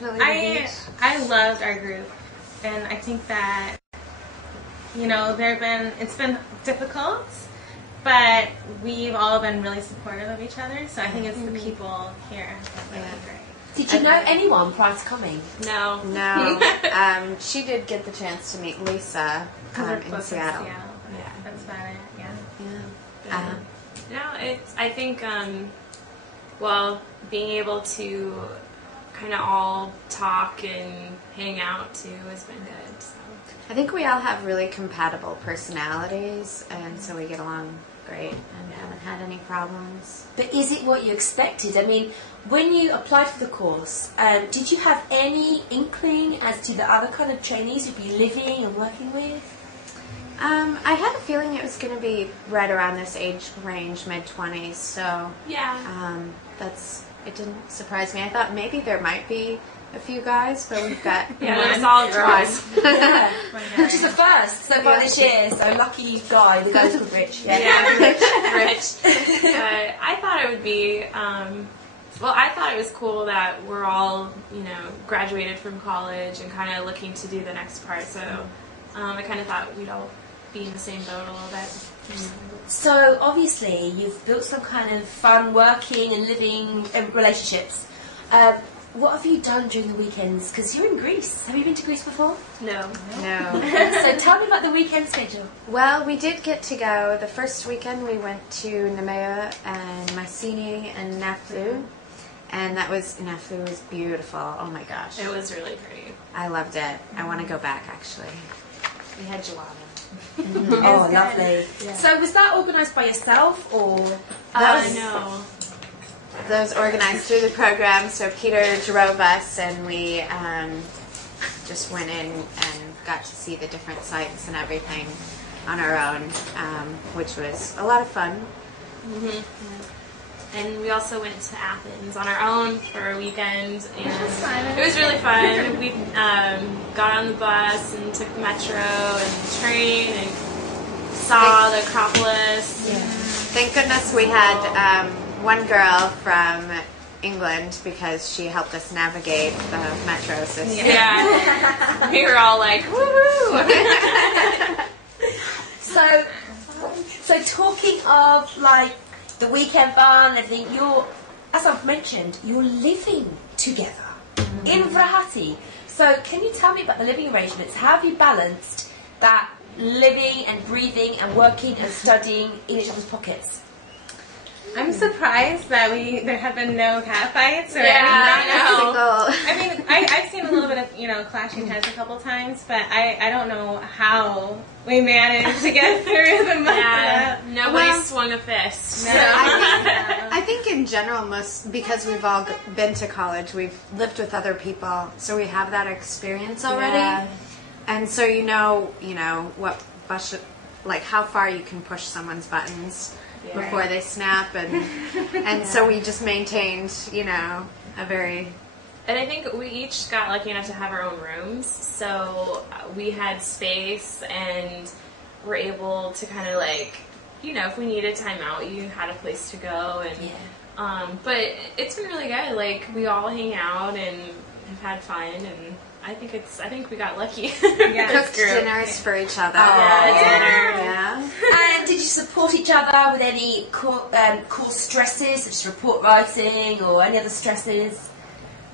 I loved our group, and I think that, you know, it's been difficult, but we've all been really supportive of each other, so I think it's the people here that are really great. Did you know anyone prior to coming? No. She did get the chance to meet Lisa in Seattle. Yeah, that's about it. No, I think, being able to kind of all talk and hang out too has been good. So. I think we all have really compatible personalities, and so we get along great and haven't had any problems. But is it what you expected? I mean, when you applied for the course, did you have any inkling as to the other kind of trainees you'd be living and working with? I had a feeling it was going to be right around this age range, mid-20s, so it didn't surprise me. I thought maybe there might be a few guys, but we've got there's all girls. Which is the first so far this year, so lucky guy, the guy's rich. Rich. But I thought it would be, I thought it was cool that we're all, graduated from college and kind of looking to do the next part, so I kind of thought we'd all be in the same boat a little bit. So obviously you've built some kind of fun working and living relationships. What have you done during the weekends? Because you're in Greece. Have you been to Greece before? No. So tell me about the weekend schedule. Well, we did get to go. The first weekend we went to Nemea and Mycenae and Naflu. And Naflu was beautiful. Oh my gosh. It was really pretty. I loved it. I want to go back, actually. We had gelato. Oh, lovely. Yeah. So was that organised by yourself or? No. That was organized through the program. So Peter drove us, and we just went in and got to see the different sites and everything on our own, which was a lot of fun. Mm-hmm. Yeah. And we also went to Athens on our own for a weekend, and it was really fun. We got on the bus and took the metro and the train and saw the Acropolis. Yeah. Thank goodness we had one girl from England because she helped us navigate the metro system. Yeah. We were all like, woohoo! So talking of the weekend fun and everything, as I've mentioned, you're living together in Vrahati. So can you tell me about the living arrangements? How have you balanced that living and breathing and working and studying in each other's pockets? I'm surprised that there have been no cat fights or anything. I mean, I've seen a little bit of clashing heads a couple times, but I don't know how we managed to get through the month. Yeah, nobody swung a fist. No. I think in general, because we've all been to college, we've lived with other people, so we have that experience already, and so what how far you can push someone's buttons. Yeah. Before they snap, and so we just maintained, a very... And I think we each got lucky enough to have our own rooms, so we had space and were able to kind of if we needed time out, you had a place to go, and but it's been really good. We all hang out and have had fun, and I think we got lucky. Cooked dinners for each other. Dinner. Yeah. And did you support each other with any cool stresses, such as report writing or any other stresses?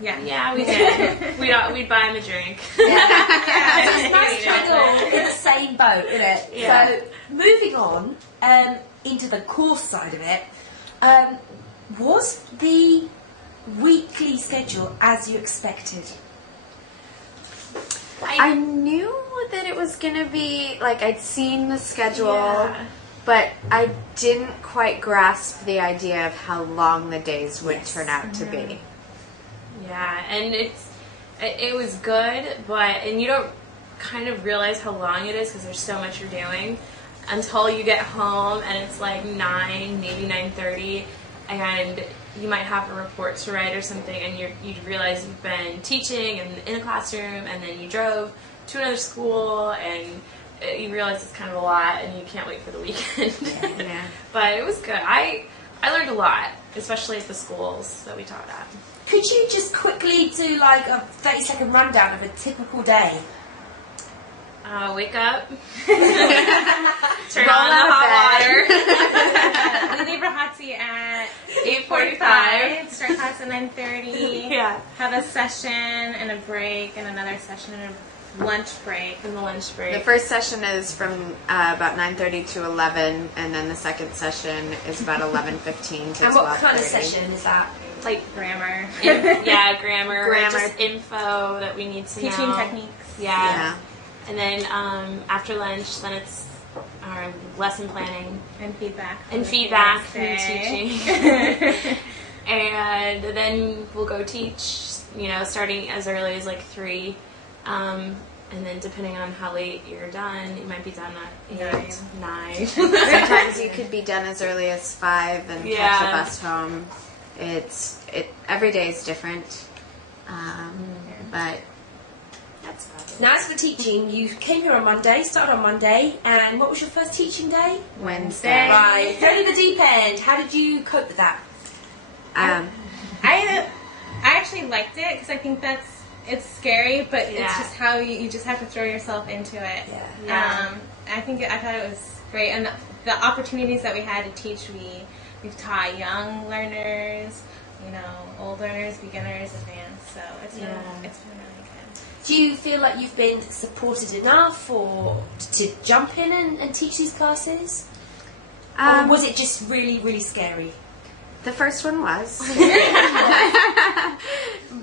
Yeah, we did. We'd buy him a drink. So it's nice to be all in the same boat, isn't it? Yeah. So moving on into the course side of it, was the weekly schedule as you expected? I knew that it was going to be, I'd seen the schedule, but I didn't quite grasp the idea of how long the days would turn out to be. Yeah, and it was good, and you don't kind of realize how long it is because there's so much you're doing until you get home and it's 9, maybe 9:30, and you might have a report to write or something, and you realize you've been teaching and in a classroom, and then you drove to another school, and you realize it's kind of a lot, and you can't wait for the weekend. Yeah. But it was good. I learned a lot, especially at the schools that we taught at. Could you just quickly do like a 30-second rundown of a typical day? Wake up, turn on the hot water. We leave Rahati at 8:45. Start class at 9:30. Yeah. Have a session and a break, and another session and a lunch break. And the lunch break. The first session is from about 9:30 to 11, and then the second session is about 11:15 to 12:30. And what kind of session is that? Like Grammar. grammar. Just info that we need to know. Teaching techniques. Yeah. And then after lunch, then it's our lesson planning. And feedback. And feedback from the teaching. And then we'll go teach, starting as early as like 3. And then depending on how late you're done, you might be done at 8, 9. Sometimes you could be done as early as 5 and catch a bus home. Every day is different. But that's fabulous. Now, as for teaching, you came here on Monday, started on Monday, and what was your first teaching day? Wednesday. Right, thrown in the deep end. How did you cope with that? I actually liked it because I think it's scary, but it's just how you just have to throw yourself into it. Yeah. I thought it was great, and the opportunities that we had to teach, we've taught young learners, old learners, beginners, advanced. So it's been really good. Do you feel like you've been supported enough to jump in and teach these classes? Or was it just really, really scary? The first one was.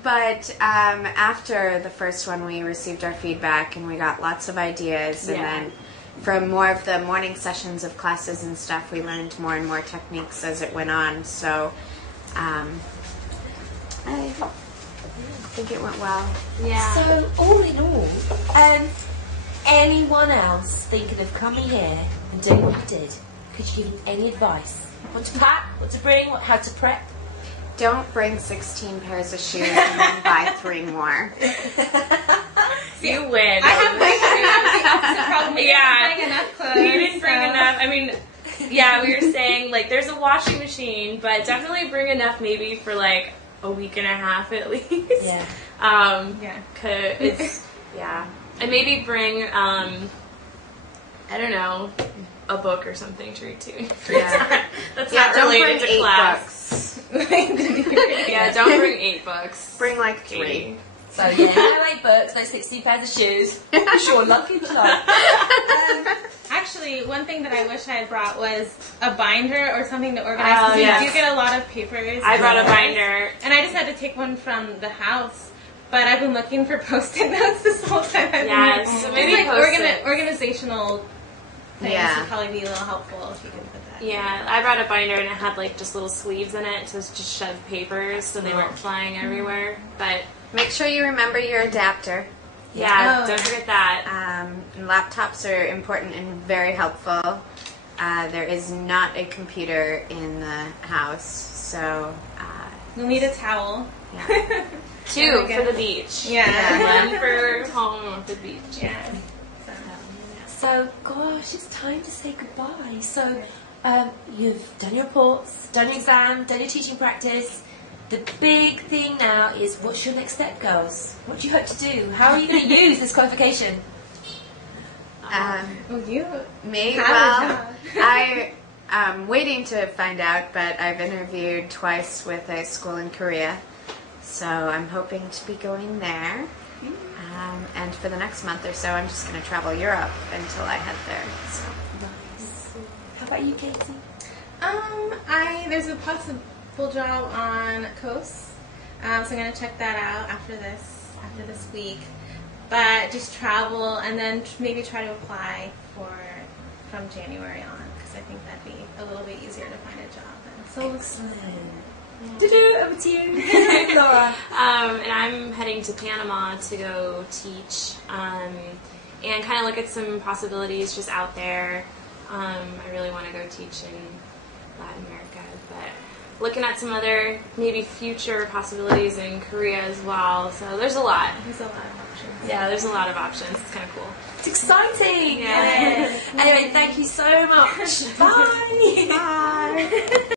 But after the first one, we received our feedback and we got lots of ideas. And then from more of the morning sessions of classes and stuff, we learned more and more techniques as it went on. So I think it went well. Yeah. So all in all, anyone else thinking of coming here and doing what you did, could you give them any advice? What to pack, what to bring, how to prep? Don't bring 16 pairs of shoes and then buy 3 more. You win. I have the problem. We didn't bring enough clothes. We didn't bring enough. I mean, we were saying, like, there's a washing machine, but definitely bring enough maybe for, like, a week and a half at least. Yeah. And maybe bring, I don't know, a book or something to read too. That's not related to class. Don't bring 8 books. Bring like 3. So no 8 books, no 16 pairs of shoes. Sure, lucky charm. Actually, one thing that I wish I had brought was a binder or something to organize. Because we do get a lot of papers. I brought a binder. And I just had to take one from the house. But I've been looking for Post-it notes this whole time. So maybe organizational things would probably be a little helpful if you could put that. Yeah, I brought a binder and it had like just little sleeves in it to just shove papers so they weren't flying everywhere. But make sure you remember your adapter. Don't forget that. Laptops are important and very helpful. There is not a computer in the house, so you'll need a towel. Yeah. 2 for the beach. Yeah. 1 for home, 1 for the beach. Yeah. So, gosh, it's time to say goodbye. So, you've done your reports, done your exam, done your teaching practice. The big thing now is, what's your next step, girls? What do you hope to do? How are you going to use this qualification? Me? Well, I'm waiting to find out, but I've interviewed twice with a school in Korea. So I'm hoping to be going there. And for the next month or so, I'm just going to travel Europe until I head there. So. Nice. How about you, Katie? There's a possible job on Coast, so I'm going to check that out after this week. But just travel and then maybe try to apply from January on, because I think that'd be a little bit easier to find a job then. So over to you, Laura. And I'm heading to Panama to go teach and kind of look at some possibilities just out there. I really want to go teach in Latin America, but looking at some other maybe future possibilities in Korea as well. So there's a lot. There's a lot of options. Yeah, there's a lot of options. It's kind of cool. It's exciting. Yeah. Anyway, thank you so much. Bye. Bye.